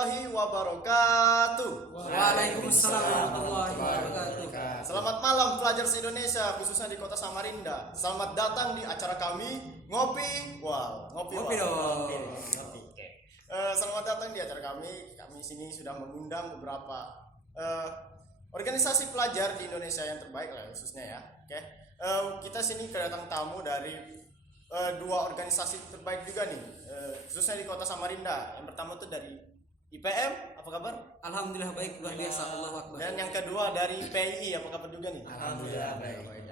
warahmatullahi wabarakatuh. Waalaikumsalam warahmatullahi wabarakatuh. Selamat malam pelajar se-Indonesia, khususnya di kota Samarinda. Selamat datang di acara kami Ngopi Wal. Ngopi dong. Oke. Selamat datang di acara kami. Kami sini sudah mengundang beberapa organisasi pelajar di Indonesia yang terbaik lah khususnya ya. Oke. Kita sini kedatang tamu dari dua organisasi terbaik juga nih, khususnya di kota Samarinda. Yang pertama tuh dari IPM, apa kabar? Alhamdulillah baik, luar biasa. Allahu Akbar. Dan yang kedua dari PII, apa kabar juga nih? Alhamdulillah baik.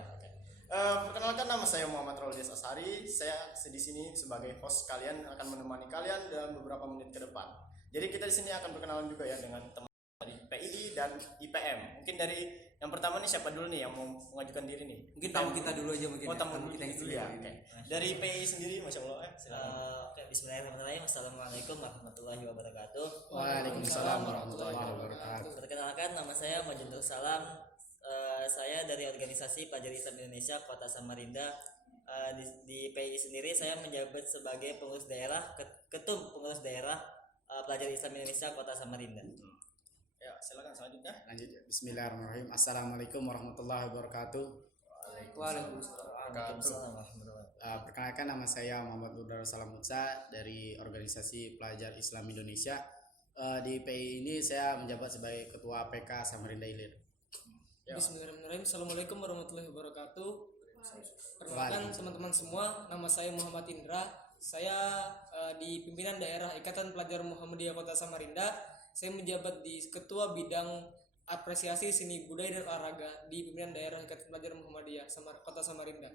Perkenalkan, nama saya Muhammad Raulias Asari. Saya di sini sebagai host kalian, akan menemani kalian dalam beberapa menit ke depan. Jadi kita di sini akan berkenalan juga ya dengan teman dari PII dan IPM. Mungkin dari yang pertama nih siapa dulu nih yang mau mengajukan diri nih? Mungkin tamu kita dulu aja mungkin. Oh, tamu kita yang dulu ya. Oke. Dari PII sendiri, masya Allah. Silakan. Oke, bismillahirrahmanirrahim. Assalamualaikum warahmatullahi wabarakatuh. Waalaikumsalam warahmatullahi wabarakatuh. Perkenalkan, nama saya Majuntur Salam. Saya dari organisasi Pelajar Islam Indonesia Kota Samarinda. Di PII sendiri saya menjabat sebagai pengurus daerah, ketum pengurus daerah Pelajar Islam Indonesia Kota Samarinda. Ya, silakan selanjutnya. Lanjut ya. Bismillahirrahmanirrahim. Assalamualaikum warahmatullahi wabarakatuh. Waalaikumsalam warahmatullahi wabarakatuh. Perkenalkan, nama saya Muhammad Udar Salam Utsa dari organisasi Pelajar Islam Indonesia. Di PI ini saya menjabat sebagai ketua PK Samarinda Ilir. Ya. Bismillahirrahmanirrahim. Assalamualaikum warahmatullahi wabarakatuh. Perkenalkan teman-teman semua, nama saya Muhammad Indra. Saya di pimpinan daerah Ikatan Pelajar Muhammadiyah Kota Samarinda. Saya menjabat di Ketua Bidang Apresiasi Seni Budaya dan Olahraga di pimpinan daerah Ikatan Pelajar Muhammadiyah Kota Samarinda.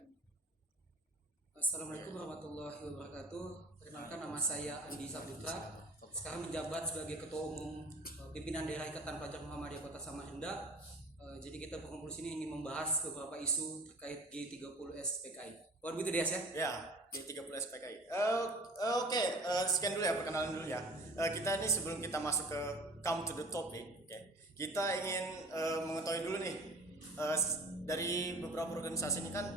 Assalamualaikum warahmatullahi wabarakatuh. Perkenalkan, nama saya Andi Saputra. Sekarang menjabat sebagai ketua umum pimpinan daerah Ikatan Pelajar Muhammadiyah Kota Samarinda. Jadi kita berkumpul sini ingin membahas beberapa isu terkait G30S PKI. Baru begitu Des ya? Ya, G30S PKI. Oke, sekian dulu ya, perkenalan dulu ya. Kita ini sebelum kita masuk ke come to the topic, oke. Kita ingin mengetahui dulu nih dari beberapa organisasi ini kan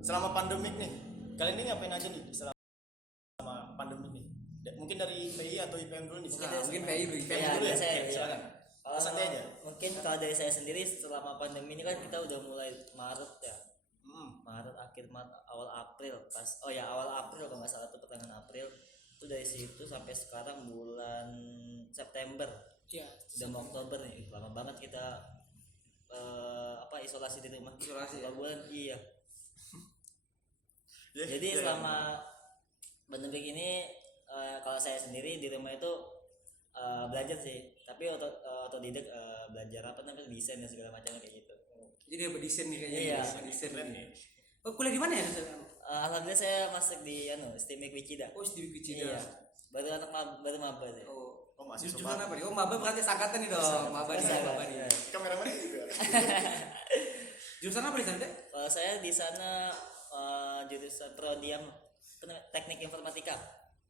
selama pandemik nih. Kalian ini ngapain aja nih selama pandemik nih? Mungkin dari PI atau IPM dulu nih. Mungkin PI dulu. Ya, dulu ya. saya, Oke, silakan. Santai aja. Mungkin kalau dari saya sendiri selama pandemi ini kan kita udah mulai Maret ya. Maret, akhir Maret, awal April awal April kalau nggak salah tuh, pertengahan April itu. Dari situ sampai sekarang bulan September, Ya. udah mau Oktober nih, lama banget kita isolasi di rumah. Isolasi ya? Bulan, iya. Ya. Jadi selama pandemi ini kalau saya sendiri di rumah itu belajar sih, tapi otodidak, belajar desain dan segala macamnya kayak gitu. Jadi apa desain nih kayaknya? Iya. Desain nih. Oh, kuliah di mana ya? Alhamdulillah saya masuk di STIMIK Wicida. Oh, di Wicida. Iya. Baru maba sih. Oh, masih jurusan apa nih? Oh, maba berarti angkatan nih dong. Maba nih. Kameramen juga. Jurusan apa di sana, Dek? Kalau saya di sana jurusan Prodiam Teknik Informatika.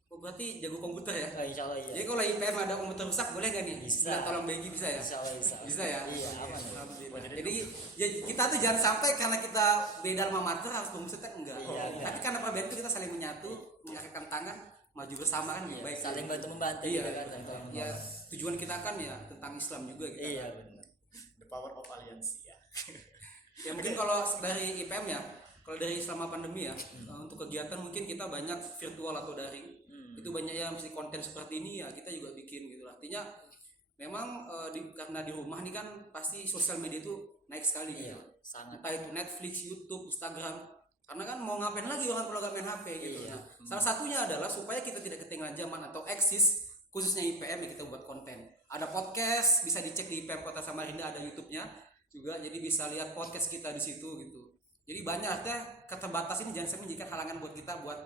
Oh, berarti jago komputer ya? Insya Allah iya. Jadi kalau IPM ada komputer rusak boleh nggak nih? Bisa. Minta tolong Begi bisa ya? Insya Allah bisa. Bisa ya? Iya, aman. Alhamdulillah. Jadi ya kita tuh jangan sampai karena kita beda alma mater harus mengusutnya enggak. Iya, enggak. Tapi karena perbedaan itu kita saling menyatu, mengakhirkan tangan, maju bersama kan lebih baik. Saling bantu membantu Iya. gitu kan. Ya tujuan kita kan ya tentang Islam juga gitu. Iya benar. The power of alliance ya. Ya mungkin kalau dari IPM ya, kalau dari selama pandemi ya, untuk kegiatan mungkin kita banyak virtual atau daring. Itu banyak yang mesti konten seperti ini ya kita juga bikin gitu. Artinya memang karena di rumah nih kan pasti sosial media itu naik sekali Iya, gitu. sangat. Entah itu Netflix, YouTube, Instagram. Karena kan mau ngapain lagi orang kalau nggak main HP gitu. Iya. Nah, salah satunya adalah supaya kita tidak ketinggalan zaman atau eksis, khususnya IPM ya kita buat konten. Ada podcast, bisa dicek di IPM Kota Samarinda, ada YouTube-nya juga, jadi bisa lihat podcast kita di situ gitu. Jadi banyak artinya keterbatasan ini jangan sampai menjadikan halangan buat kita buat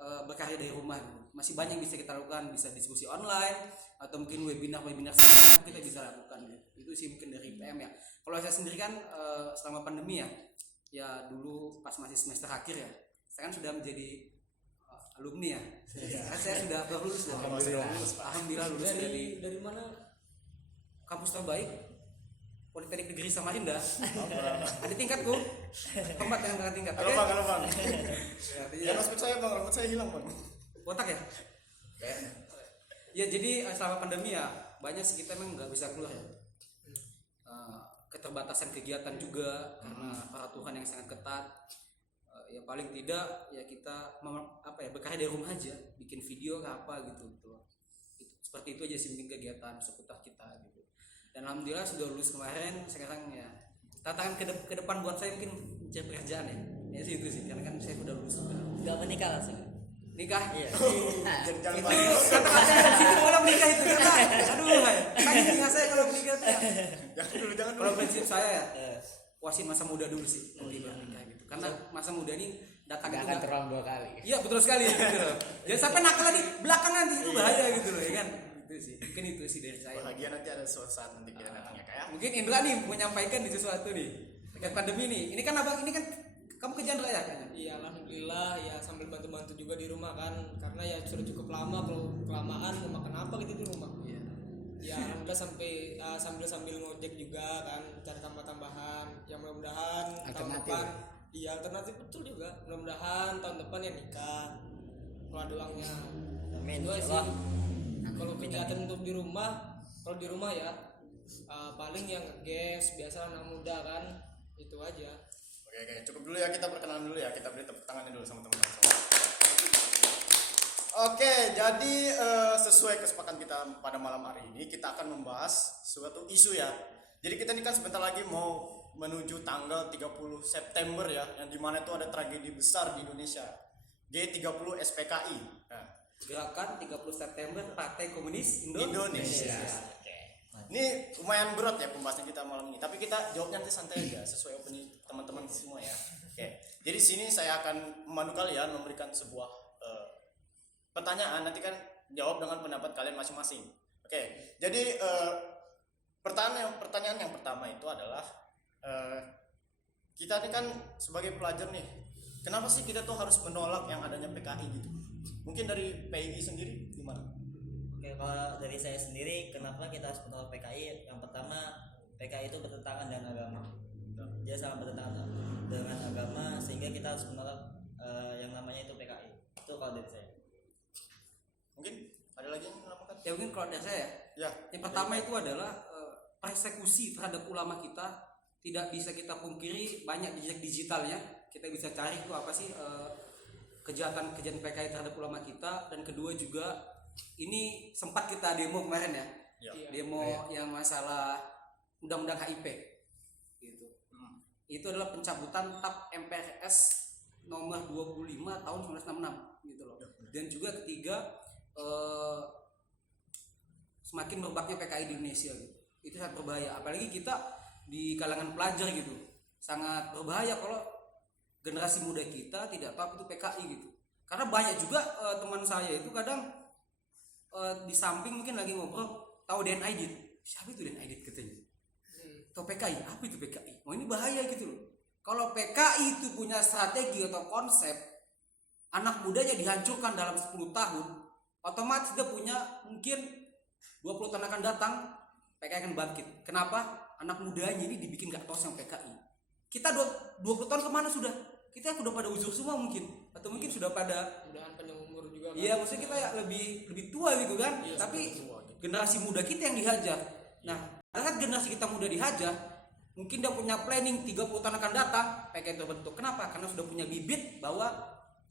berkarya dari rumah. Masih banyak yang bisa kita lakukan, bisa diskusi online atau mungkin webinar kita bisa lakukan gitu. Itu sih mungkin dari IPM ya. Kalau saya sendiri kan selama pandemi ya dulu pas masih semester akhir ya, saya kan sudah menjadi alumni ya. Saya sudah baru lulus. Alhamdulillah lulus Dari mana? kampus terbaik Politeknik Negeri Samarinda. Ada tingkatku. Tempat dengan kakak tingkat. Halo bang, halo bang. Ya, Jangan aspek saya bang, rambut saya hilang bang. botak ya? Ya jadi selama pandemi ya banyak sih kita memang nggak bisa keluar ya. Keterbatasan kegiatan juga karena peraturan yang sangat ketat. Ya paling tidak ya kita berkarya dari rumah aja, bikin video ke apa gitu tuh. Seperti itu aja sih mungkin kegiatan seputar kita gitu. Dan alhamdulillah sudah lulus kemarin, sekarang ya tantangan ke depan buat saya mungkin mencari pekerjaan ya. Ya sih itu sih karena kan saya sudah lulus juga. Nggak menikah langsung. Nikah? Iya. Jangan Itu bahas. kata-kata dari situ kalau menikah itu karena aduh, kan ingat saya kalau menikah tuh ya. Jangan Kalau dulu. prinsip saya ya Eh, puasin masa muda dulu sih nanti baru nikah gitu. Karena masa muda ini datang Nggak itu akan nggak- terulang 2 kali. Iya betul sekali gitu loh. Jangan sampai nakal di belakang nanti itu bahaya gitu loh ya kan. Itu sih. Mungkin itu sih dari saya. Bahagia nanti ada suatu saat nanti kita datang ya kayak. Mungkin Indra nih menyampaikan di sesuatu nih terkait pandemi nih. Ini kan abang ini kan kamu kerjaan Indra ya kayaknya. Iya, alhamdulillah ya sambil bantu-bantu juga di rumah kan, karena ya sudah cukup lama, kalau kelamaan mau makan apa gitu di rumah. Iya. Ya alhamdulillah sambil ngojek juga kan, cari tambahan. Ya mudah-mudahan tahun Alternatif. depan, iya alternatif betul juga. Mudah-mudahan tahun depan ya nikah. Kalau ada uangnya. Amin. Itu aja Insyaallah. sih. Kalau kegiatan untuk di rumah, kalau di rumah ya paling yang ngegas biasa anak muda kan, itu aja. Oke, cukup dulu ya, kita perkenalan dulu ya, kita beri tepuk tangannya dulu sama teman-teman semua. Oke, jadi sesuai kesepakatan kita pada malam hari ini, kita akan membahas suatu isu ya. Jadi kita ini kan sebentar lagi mau menuju tanggal 30 September ya, yang dimana itu ada tragedi besar di Indonesia, G30 SPKI. Nah, Gerakan 30 September Partai Komunis Indonesia. Ini lumayan berat ya pembahasan kita malam ini, tapi kita jawabnya nanti santai aja sesuai opini teman-teman semua ya. Oke, jadi sini saya akan memandu kalian memberikan sebuah pertanyaan, nanti kan jawab dengan pendapat kalian masing-masing. Oke, jadi pertanyaan yang pertama itu adalah kita ini kan sebagai pelajar nih, kenapa sih kita tuh harus menolak yang adanya PKI gitu? Mungkin dari PII sendiri gimana? Oke, kalau dari saya sendiri, kenapa kita harus menolak PKI? Yang pertama, PKI itu bertentangan dengan agama. Dia sangat bertentangan dengan agama, sehingga kita harus menolak yang namanya itu PKI. Itu kalau dari saya. Mungkin ada lagi yang melakukan? Ya mungkin kalau dari saya Ya, yang pertama itu adalah persekusi terhadap ulama kita tidak bisa kita pungkiri, banyak jejak digitalnya. Kita bisa cari itu apa sih kejahatan-kejahatan PKI terhadap ulama kita. Dan kedua juga ini sempat kita demo kemarin ya, ya. demo yang masalah undang-undang HIP gitu. Itu adalah pencabutan TAP MPRS nomor 25 tahun 1966 gitu loh. Dan juga ketiga semakin merebaknya PKI di Indonesia gitu. Itu sangat berbahaya, apalagi kita di kalangan pelajar gitu. Sangat berbahaya kalau generasi muda kita tidak tahu itu PKI gitu. Karena banyak juga teman saya itu kadang di samping mungkin lagi ngobrol tahu Dan Aidit. Siapa itu Dan Aidit katanya? Tahu PKI? Apa itu PKI? Oh ini bahaya gitu loh. Kalau PKI itu punya strategi atau konsep, anak mudanya dihancurkan dalam 10 tahun, otomatis dia punya mungkin 20 tahun akan datang PKI akan bangkit. Kenapa? Anak mudanya ini dibikin gak tahu sama PKI. Kita 20 tahun kemana sudah? Kita sudah pada uzur semua mungkin, atau mungkin sudah pada Mudahan panjang umur juga kan. iya, maksudnya kita ya lebih tua gitu kan. Iya, Tapi generasi muda kita yang dihajar. Nah, saat generasi kita muda dihajar, mungkin dia punya planning 30 tahun akan datang PKI terbentuk. Kenapa? Karena sudah punya bibit bahwa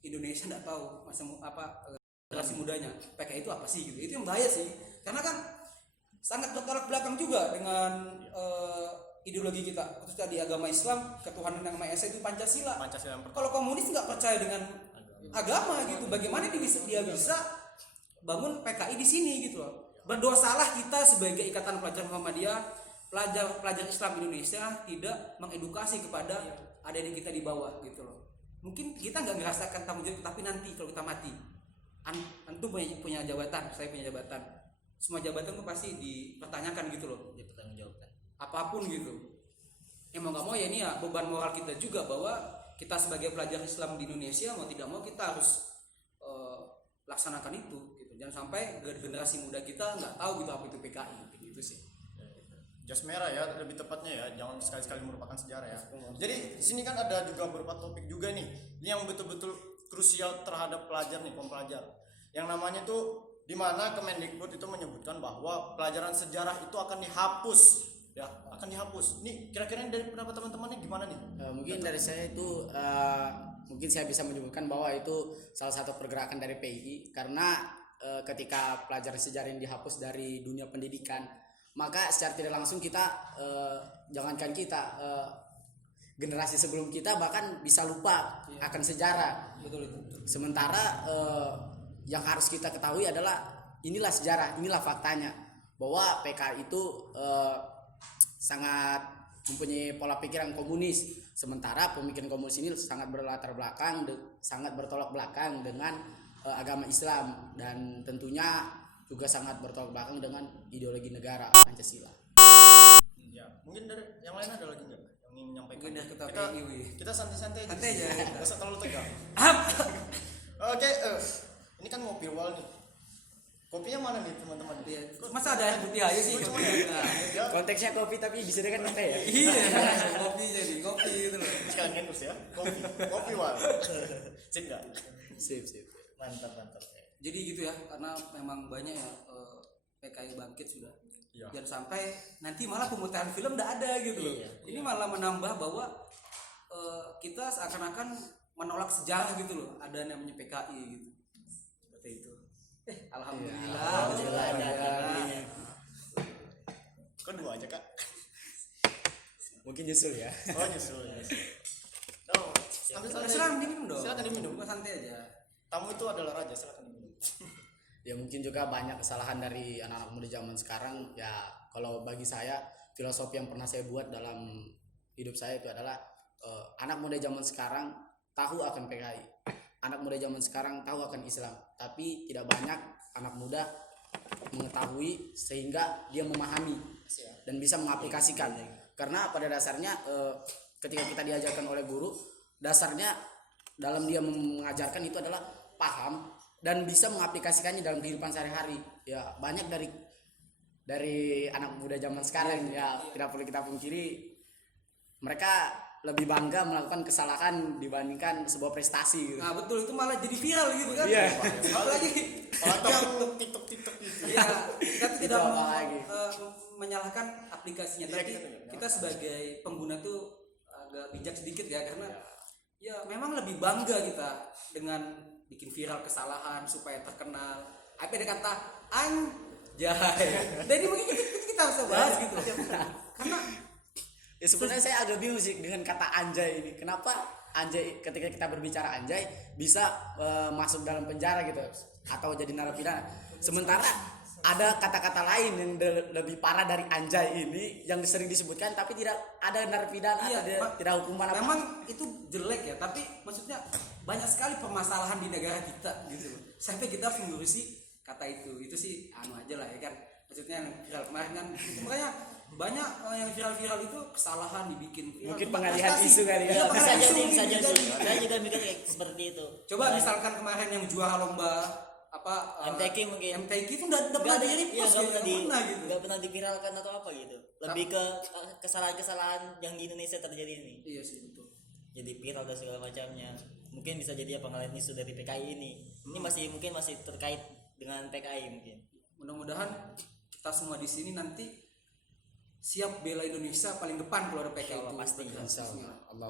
Indonesia tidak tahu generasi mudanya PKI itu apa sih gitu. Itu yang bahaya sih. Karena kan sangat bertolak belakang juga dengan ideologi kita, khususnya di agama Islam, ketuhanan yang Maha Esa itu Pancasila. Pancasila yang pertama. Kalau komunis nggak percaya dengan agama gitu, bagaimana dia bisa bangun PKI di sini gitu loh. Berdosalah kita sebagai Ikatan Pelajar Muhammadiyah, pelajar Islam Indonesia tidak mengedukasi kepada adik-adik kita di bawah gitu loh. Mungkin kita nggak ngerasakan tanggung jawab, tapi nanti kalau kita mati, antum punya jabatan, saya punya jabatan, semua jabatan itu pasti dipertanyakan gitu loh. Dipertanggungjawabkan. Apapun gitu. Mau nggak mau ya ini ya beban moral kita juga, bahwa kita sebagai pelajar Islam di Indonesia mau tidak mau kita harus laksanakan itu gitu. Jangan sampai generasi muda kita nggak tahu gitu apa itu PKI gitu sih. Jas merah ya, lebih tepatnya ya, jangan sekali-sekali merupakan sejarah ya. Jadi di sini kan ada juga beberapa topik juga nih, ini yang betul-betul krusial terhadap pelajar nih, pelajar. Yang namanya tuh di mana Kemendikbud itu menyebutkan bahwa pelajaran sejarah itu akan dihapus, ya, akan dihapus. Nih, kira-kira dari pendapat teman-temannya gimana nih? Mungkin dari saya itu mungkin saya bisa menyebutkan bahwa itu salah satu pergerakan dari PII karena ketika pelajaran sejarah yang dihapus dari dunia pendidikan, maka secara tidak langsung kita jangankan kita generasi sebelum kita bahkan bisa lupa akan sejarah. Betul itu. Sementara yang harus kita ketahui adalah inilah sejarah, inilah faktanya bahwa PKI itu sangat mempunyai pola pikiran komunis. Sementara pemikiran komunis ini sangat berlatar belakang, sangat bertolak belakang dengan agama Islam dan tentunya juga sangat bertolak belakang dengan ideologi negara Pancasila. Ya, mungkin dari yang lain ada lagi nggak yang ingin menyampaikan? Mungkin dari ketua kita, PII. kita santai-santai aja. Santai aja. Nggak usah terlalu tegang. Oke, ini kan ngopi wal nih. Kopinya mana nih teman-teman? Iya. Masa ada yang putih aja sih? Cuma Nah, ya, Konteksnya kopi tapi bisa dengan teh ya. iya, kopi jadi kopi gitu loh. sekalian ngendus ya. Kopi wal. Sip nggak? Sip. Mantap. Jadi gitu ya, karena memang banyak ya PKI bangkit sudah. Iya. Jangan sampai nanti malah pemutaran film udah ada gitu loh. Iya. Ini malah menambah bahwa kita seakan-akan menolak sejarah gitu loh. Ada namanya PKI gitu. Seperti itu. Alhamdulillah. Alhamdulillah. Kok dua aja kak? Mungkin nyusul ya. Oh nyusul. Oh, ambil santai. Silakan diminum dong. Silakan diminum. Gua santai aja. Tamu itu adalah raja, silakan diminum. Ya mungkin juga banyak kesalahan dari anak-anak muda zaman sekarang. Ya kalau bagi saya filosofi yang pernah saya buat dalam hidup saya itu adalah anak muda zaman sekarang tahu akan PKI, anak muda zaman sekarang tahu akan Islam, tapi tidak banyak anak muda mengetahui sehingga dia memahami dan bisa mengaplikasikan. Karena pada dasarnya ketika kita diajarkan oleh guru, dasarnya dalam dia mengajarkan itu adalah paham dan bisa mengaplikasikannya dalam kehidupan sehari-hari. Ya banyak dari anak muda zaman sekarang ya tidak perlu kita pungkiri mereka lebih bangga melakukan kesalahan dibandingkan sebuah prestasi gitu. Nah betul, itu malah jadi viral gitu kan. Iya. Apalagi Yang TikTok gitu. ya, kita tuh tidak Itu mau apa lagi? menyalahkan aplikasinya, Iya, tapi kita- kita sebagai pengguna tuh agak bijak sedikit ya, karena ya memang lebih bangga kita dengan bikin viral kesalahan supaya terkenal. Apa ada kata anjay. Jadi mungkin kita bisa bahas gitu. Karena Ya sebenarnya saya agak bingung sih dengan kata anjay ini. Kenapa anjay ketika kita berbicara anjay bisa masuk dalam penjara gitu atau jadi narapidana. Sementara ada kata-kata lain yang lebih parah dari anjay ini yang sering disebutkan tapi tidak ada narapidana iya, atau tidak hukuman apa. memang itu jelek ya, tapi maksudnya banyak sekali permasalahan di negara kita gitu loh. Sampai kita harus mengurusi kata itu sih anu aja lah ya kan. Maksudnya yang viral kemarin kan itu makanya banyak yang viral-viral itu kesalahan dibikin viral. Mungkin Cuma pengalihan prestasi. isu kali ya. Iya, Bisa pengalihan isu jadi, mungkin bisa jadi. jadi. Saya juga mikir kayak seperti itu. Coba misalkan kemarin yang juara lomba apa MTQ mungkin. MTQ itu udah pernah Nggak di iya, repost nggak pernah gitu. nggak pernah diviralkan atau apa gitu. Lebih ke kesalahan-kesalahan yang di Indonesia terjadi ini. Iya sih betul. Jadi viral dan segala macamnya. Mungkin bisa jadi pengalihan isu dari PKI ini. Ini masih terkait dengan PKI mungkin. Mudah-mudahan kita semua di sini nanti siap bela Indonesia paling depan kalau ada PKI itu. Pasti. Insyaallah. Allah.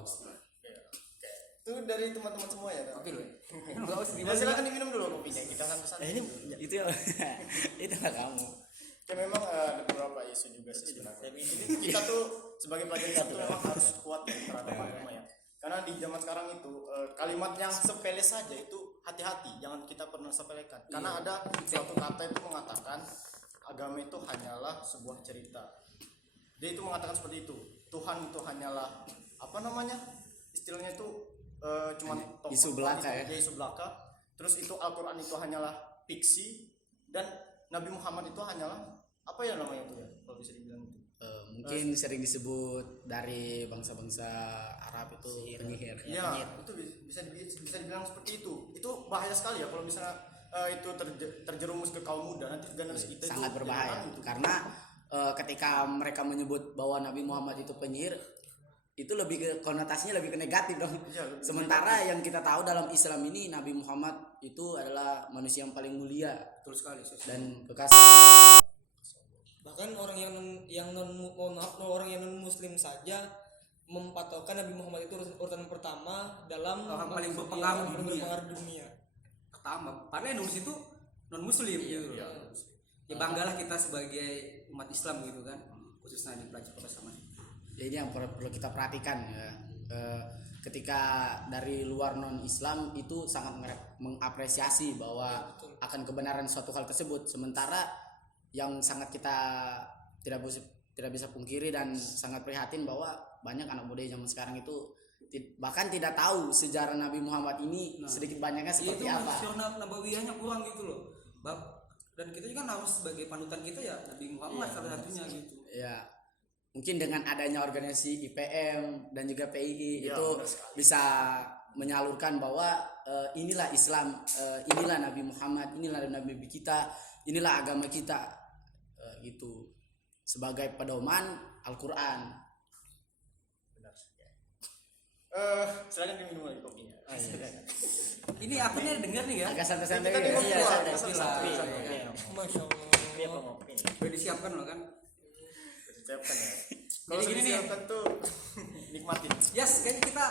Itu dari teman-teman semua ya. Oke loh. Enggak usah Ya, silakan diminum dulu kopinya. Kita akan pesan. Ini itu ya. Itu lah kamu. Ya memang ada beberapa isu juga sih sebenarnya. Kita tuh sebagai pelajar itu memang harus kuat ya terhadap agama ya. Karena di zaman sekarang itu kalimat yang sepele saja itu hati-hati, jangan kita pernah sepelekan. Karena ada suatu kata itu mengatakan agama itu hanyalah sebuah cerita. Dia itu mengatakan seperti itu. Tuhan itu hanyalah apa namanya? Istilahnya itu cuman tokoh Isu belaka ya. Isu belaka. Terus itu Al-Qur'an itu hanyalah fiksi dan Nabi Muhammad itu hanyalah apa ya namanya itu ya? Kalau bisa dibilang itu. Mungkin sering disebut dari bangsa-bangsa Arab itu penyihir. Iya, itu bisa dibilang seperti itu. Itu bahaya sekali ya kalau misalnya itu terjerumus ke kaum muda, nanti generasi kita Sangat itu berbahaya itu. karena ketika mereka menyebut bahwa Nabi Muhammad itu penyihir, itu lebih ke konotasinya lebih ke negatif dong. Iya, lebih Sementara yang kita tahu dalam Islam ini Nabi Muhammad itu adalah manusia yang paling mulia Betul sekali. dan kekasih Allah. Bahkan orang orang yang non muslim saja mempatokkan Nabi Muhammad itu urutan pertama dalam Orang paling manusia berpengaruh yang paling di dunia. berpengaruh di dunia. Pertama, padahal Indonesia itu non muslim gitu. Iya. Ya banggalah kita sebagai umat Islam gitu kan, khususnya di pelajar kota Samarinda. Ya, ini yang perlu kita perhatikan ya. Ketika dari luar non Islam itu sangat mengapresiasi bahwa akan kebenaran suatu hal tersebut, sementara yang sangat kita tidak bisa pungkiri dan sangat prihatin bahwa banyak anak muda zaman sekarang itu bahkan tidak tahu sejarah Nabi Muhammad ini sedikit banyaknya seperti itu apa. Itu nabawiyahnya kurang gitu loh. Dan kita juga harus sebagai panutan kita ya Nabi Muhammad salah satunya gitu. Ya, mungkin dengan adanya organisasi IPM dan juga PII Ya, itu benar sekali. bisa menyalurkan bahwa inilah Islam, inilah Nabi Muhammad, inilah Nabi kita, inilah agama kita, gitu, sebagai pedoman Al-Quran. Benar sekali. Silakan diminum lagi kopinya. Ini aku nih denger nih ya. Agak santai-santai Kita ya. ngobrol. Iya, santai. Santai. Masya Allah. Kopi apa ngopi? Udah disiapkan loh kan. Disiapkan ya. Kalau Jadi gini nih. disiapkan tuh nikmatin. Yes, kayaknya kita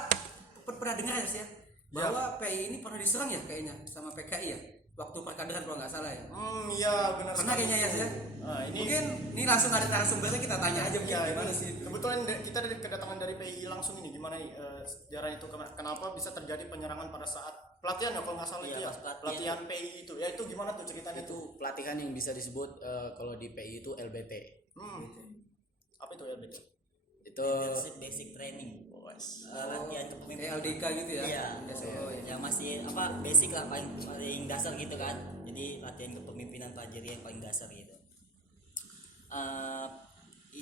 pernah dengar ya sih ya bahwa PI ini pernah diserang ya kayaknya sama PKI ya waktu perkaderan kalau nggak salah ya. Iya benar. Pernah sekali. kayaknya ya sih ya. Nah, ini Mungkin ini langsung ada narasumbernya kita tanya aja mungkin ya, gimana ini sih. kebetulan kita dari kedatangan dari PI langsung ini gimana nih sejarah itu kenapa bisa terjadi penyerangan pada saat pelatihan ya kalau nggak salah Iya, itu ya pas pelatihan. pelatihan PI itu ya itu gimana tuh ceritanya tuh? Itu pelatihan yang bisa disebut kalau di PI itu LBT. Apa itu LBT? Itu Basic training. Latihan kepemimpinan. LDK gitu ya. Iya. Oh, iya. Ya masih apa basic lah paling dasar gitu kan. Jadi latihan kepemimpinan pelajari yang paling dasar gitu.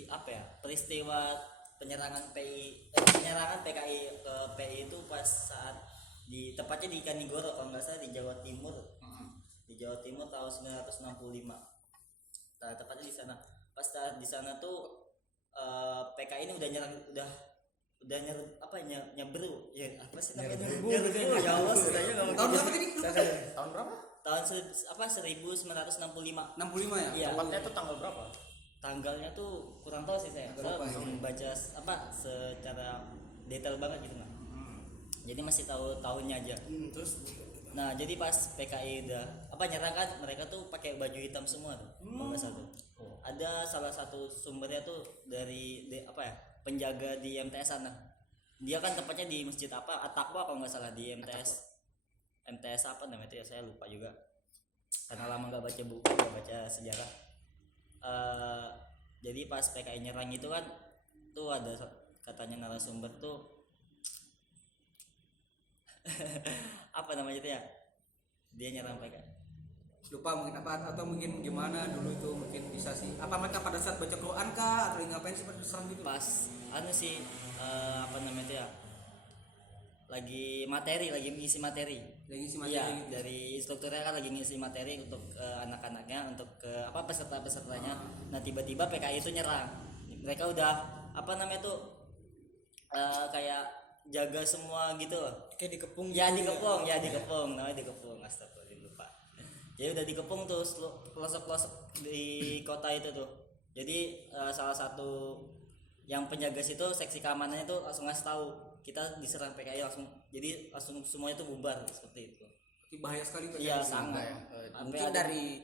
Apa ya? Peristiwa penyerangan PKI ke PI itu pas saat tepatnya di Kanigoro kalau nggak salah di Jawa Timur. Di Jawa Timur tahun 1965. Nah, tepatnya di sana. Pas saat di sana tuh PKI ini udah nyerbu ya apa sih namanya nyerbu ya Allah saya nggak mau Tahun berapa tadi? Tahun berapa? tahun 1965 65 ya. iya Tepatnya itu tanggal berapa? tanggalnya tuh kurang tahu sih saya Agak lupa ya. belum baca apa secara detail banget gitu nggak jadi masih tahu tahunnya aja Terus nah jadi pas PKI udah nyerang kan mereka tuh pakai baju hitam semua tuh kalau nggak salah tuh. Ada salah satu sumbernya tuh dari penjaga di MTS sana dia kan tempatnya di masjid At-Taqwa kalau nggak salah di MTS apa namanya itu ya saya lupa juga karena lama nggak baca buku nggak baca sejarah. Jadi pas PKI nyerang itu kan tuh ada katanya narasumber tuh apa namanya itu ya dia nyerang PKI lupa mungkin apa atau mungkin gimana dulu itu mungkin bisa sih apa mereka pada saat baca Quran kah atau ngapain sih pada diserang gitu pas apa namanya itu ya lagi ngisi materi lagi si iya materi gitu. dari instrukturnya kan lagi ngisi materi untuk anak-anaknya untuk ke pesertanya nah tiba-tiba PKI itu nyerang mereka udah kayak jaga semua gitu Kayak dikepung. ya gitu dikepung namanya dikepung astagfirullah lupa jadi udah dikepung tuh pelosok-pelosok di kota itu tuh jadi salah satu yang penjaga situ seksi keamanannya tuh langsung ngasih tahu kita diserang PKI langsung semuanya tuh bubar seperti itu. Bahaya sekali PKI. Iya sangat. mungkin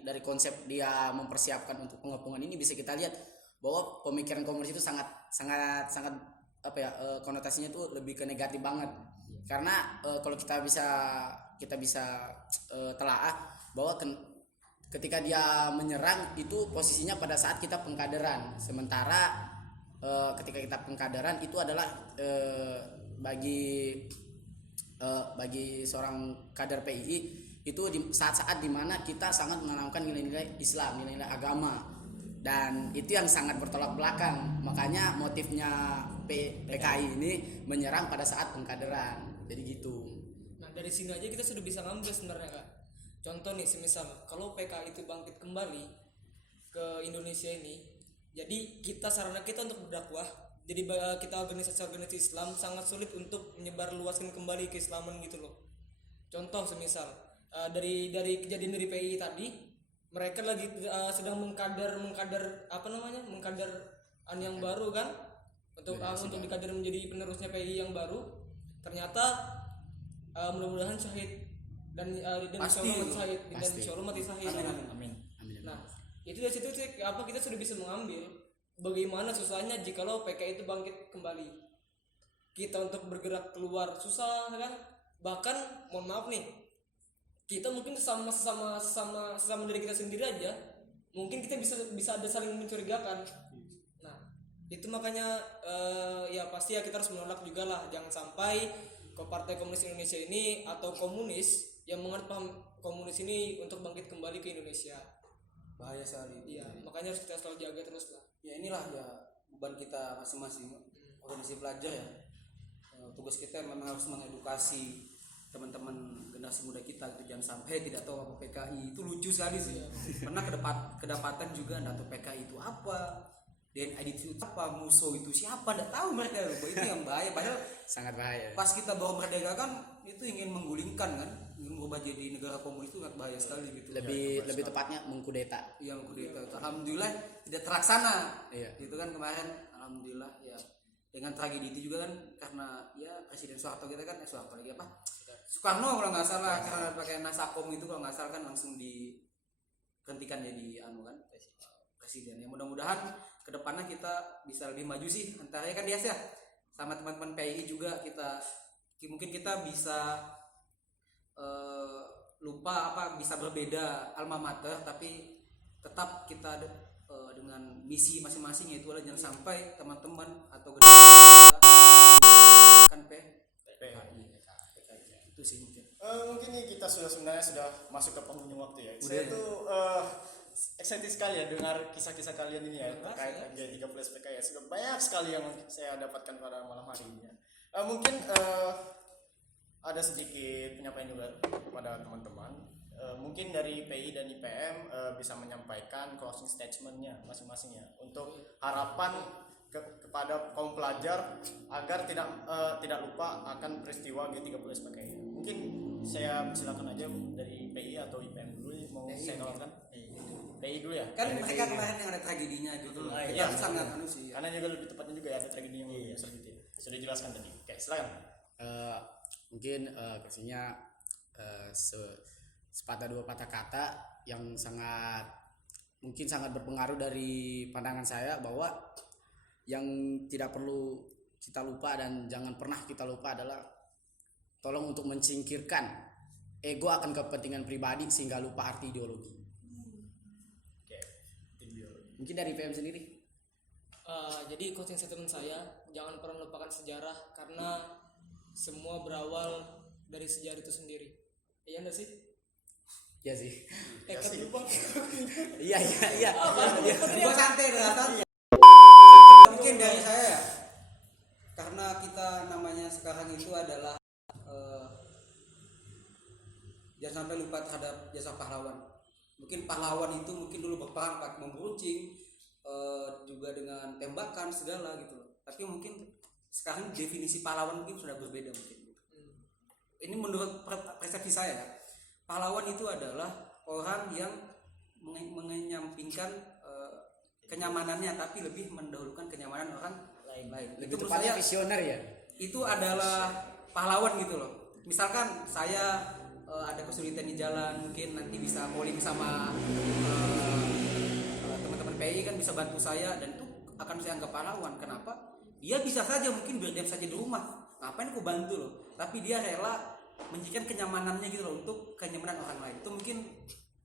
dari konsep dia mempersiapkan untuk pengepungan ini bisa kita lihat bahwa pemikiran komunis itu sangat konotasinya tuh lebih ke negatif banget karena kalau kita bisa telaah bahwa ketika dia menyerang itu posisinya pada saat kita pengkaderan sementara ketika kita pengkaderan itu adalah bagi seorang kader PII itu di saat-saat dimana kita sangat menanamkan nilai-nilai Islam, nilai-nilai agama dan itu yang sangat bertolak belakang makanya motifnya PKI ini menyerang pada saat pengkaderan jadi gitu. Nah dari sini aja kita sudah bisa ngambil sebenarnya Kak. Contoh nih semisal kalau PKI itu bangkit kembali ke Indonesia ini, jadi sarana kita untuk berdakwah kita organisasi Islam sangat sulit untuk menyebarluaskan kembali keislaman gitu loh. Contoh semisal dari kejadian dari PI tadi, mereka lagi sedang mengkader yang baru kan, untuk dikader menjadi penerusnya PI yang baru. Ternyata mudah-mudahan syahid dan insyaallah syahid dan insyaallah mati syahid. Amin. Nah, itu dari situ kita sudah bisa mengambil bagaimana susahnya jikalau PKI itu bangkit kembali. Kita untuk bergerak keluar susah kan? Bahkan mohon maaf nih, kita mungkin sesama dari kita sendiri aja, mungkin kita bisa ada saling mencurigakan. Nah, itu makanya ya pasti ya kita harus menolak juga lah, jangan sampai ke Partai Komunis Indonesia ini atau komunis yang mengerti paham komunis ini untuk bangkit kembali ke Indonesia. Bahaya sekali. Iya, makanya harus kita selalu jaga terus lah. Ya inilah ya beban kita masing-masing organisasi pelajar ya. Tugas kita memang harus mengedukasi teman-teman generasi muda kita gitu. Jangan sampai tidak tahu apa PKI. Itu lucu sekali sih. Pernah kedapatan juga enggak tahu PKI itu apa, DNID itu apa, musuh itu siapa, enggak tahu mereka. Itu yang bahaya. Padahal Sangat bahaya. pas kita bawa merdeka kan itu ingin menggulingkan kan, ingin berubah jadi negara komunis, itu sangat bahaya sekali gitu. Lebih tepatnya mengkudeta. Yang kudeta itu alhamdulillah tidak terlaksana. Iya. Itu kan kemarin alhamdulillah ya, dengan tragedi itu juga kan, karena ya Presiden Soeharto kita kan Soeharto lagi apa, Soekarno kalau nggak salah, karena pakai nasakom itu kalau nggak salah kan langsung dihentikan jadi presiden. Ya mudah-mudahan kedepannya kita bisa lebih maju sih, antaranya kan dia sama teman-teman PI juga mungkin kita bisa bisa berbeda alma mater, tapi tetap kita dengan misi masing-masing, yaitu adalah jangan sampai teman-teman atau kan PKI itu sih mungkin. Mungkin nih kita sebenarnya sudah masuk ke penghujung waktu ya. Udah Saya ya. tuh excited sekali ya dengar kisah-kisah kalian ini ya terkait G30 SPK ya. Sudah banyak sekali yang saya dapatkan pada malam hari ini ya. Mungkin ada sedikit penyampaian juga kepada teman-teman. Mungkin dari PI dan IPM bisa menyampaikan closing statement-nya masing-masing ya, untuk harapan kepada kaum pelajar agar tidak lupa akan peristiwa G30 SPK ini. Mungkin saya silakan aja dari PI atau IPM dulu mau saya tawarkan. PI dulu ya. Kan mereka kemarin yang ada tragedinya gitu. Iya, Kita sangat sih. karena juga lebih tepatnya juga ya ada tragedi yang biasa gitu ya. Sudah dijelaskan tadi. Oke, silakan. Mungkin kasihnya sepatah dua patah kata yang mungkin sangat berpengaruh dari pandangan saya, bahwa yang tidak perlu kita lupa dan jangan pernah kita lupa adalah tolong untuk menyingkirkan ego akan kepentingan pribadi sehingga lupa arti ideologi. Oke. Mungkin dari PM sendiri. Jadi coaching statement saya, jangan pernah lupakan sejarah, karena semua berawal dari sejarah itu sendiri. Iya enggak sih? Ya sih. Lupa. Iya. Gua santai. Mungkin dari saya ya, karena kita namanya sekarang itu adalah jangan sampai lupa terhadap jasa pahlawan. Mungkin pahlawan itu mungkin dulu berperang pakai memberuncing, juga dengan tembakan segala gitu loh. Tapi mungkin sekarang definisi pahlawan mungkin sudah berbeda mungkin. Ini menurut persepsi saya ya. Pahlawan itu adalah orang yang menyampingkan kenyamanannya, tapi lebih mendahulukan kenyamanan orang lain. Lebih Itu tepatnya menurut saya visioner ya. itu adalah pahlawan gitu loh. Misalkan saya ada kesulitan di jalan, mungkin nanti bisa calling sama teman-teman PI kan bisa bantu saya, dan itu akan saya anggap pahlawan. Kenapa? Dia bisa saja mungkin berdiam saja di rumah, ngapain aku bantu loh, tapi dia rela menjadikan kenyamanannya gitu loh untuk kenyamanan orang lain. Itu mungkin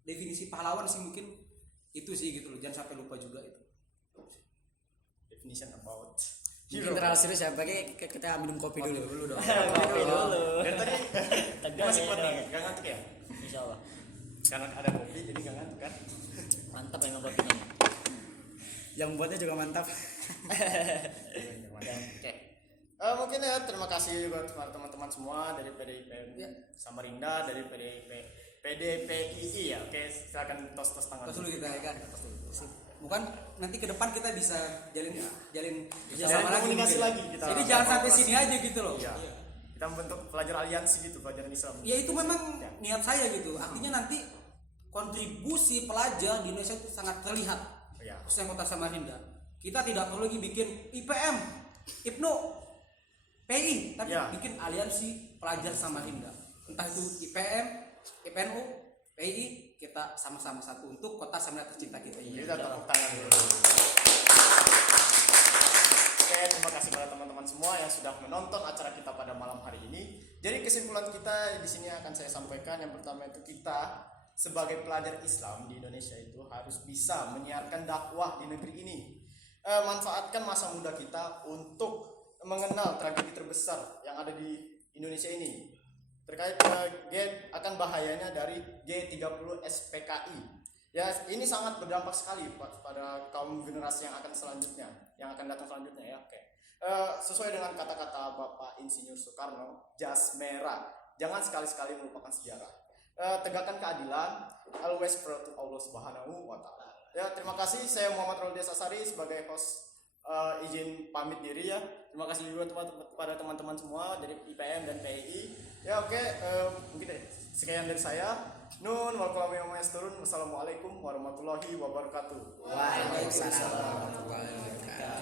definisi pahlawan sih, mungkin itu sih gitu loh. Jangan sampai lupa juga itu. Definition about Mungkin terlalu serius ya, bagi kita minum kopi dulu dong. Kopi dulu. dari tadi Tegang masih ya, kuat dong. nih, gak ngantuk ya? Insyaallah. Karena ada kopi jadi gak ngantuk kan? Mantap memang kopinya. Yang membuatnya juga mantap. Oke. Mungkin ya terima kasih juga kepada teman-teman semua dari PDIP Samarinda, dari PDIP PDPII ya. Oke, silakan tos tangan. Terus dulu kita ya kan. bukan nanti ke depan kita bisa jalin Jalin kerjasama lagi, komunikasi mungkin. lagi kita. Jadi jangan sampai sini aja gitu loh. Iya. Kita membentuk pelajar aliansi gitu, pelajaran Islam. Ya itu memang niat saya gitu. Artinya nanti kontribusi pelajar di Indonesia itu sangat terlihat. Iya. Khususnya Kota Samarinda. Kita tidak perlu lagi bikin IPM, IPNU, PI, tapi Ya. bikin aliansi pelajar Samarinda. Entah itu IPM, IPNU, PI, kita sama-sama satu untuk Kota Samarinda tercinta kita ini. Kita tepuk tangan dulu. Oke, terima kasih pada teman-teman semua yang sudah menonton acara kita pada malam hari ini. Jadi kesimpulan kita di sini akan saya sampaikan. Yang pertama itu kita sebagai pelajar Islam di Indonesia itu harus bisa menyiarkan dakwah di negeri ini. Manfaatkan masa muda kita untuk mengenal tragedi terbesar yang ada di Indonesia ini. Terkait akan bahayanya dari G30 SPKI. Ya, ini sangat berdampak sekali pada kaum generasi yang akan selanjutnya, yang akan datang selanjutnya ya. Oke. Sesuai dengan kata-kata Bapak Insinyur Soekarno, jas merah. Jangan sekali-sekali melupakan sejarah. Tegakkan keadilan, always proud to Allah Subhanahu wa taala. Ya, terima kasih. Saya Muhammad Roldi Sasari sebagai host izin pamit diri ya. Terima kasih juga kepada teman-teman semua dari IPM dan PI. Ya oke, mungkin sekian dari saya. Nun wal qalam wa yasturun. Wassalamualaikum warahmatullahi wabarakatuh. Waalaikumsalam warahmatullahi wabarakatuh.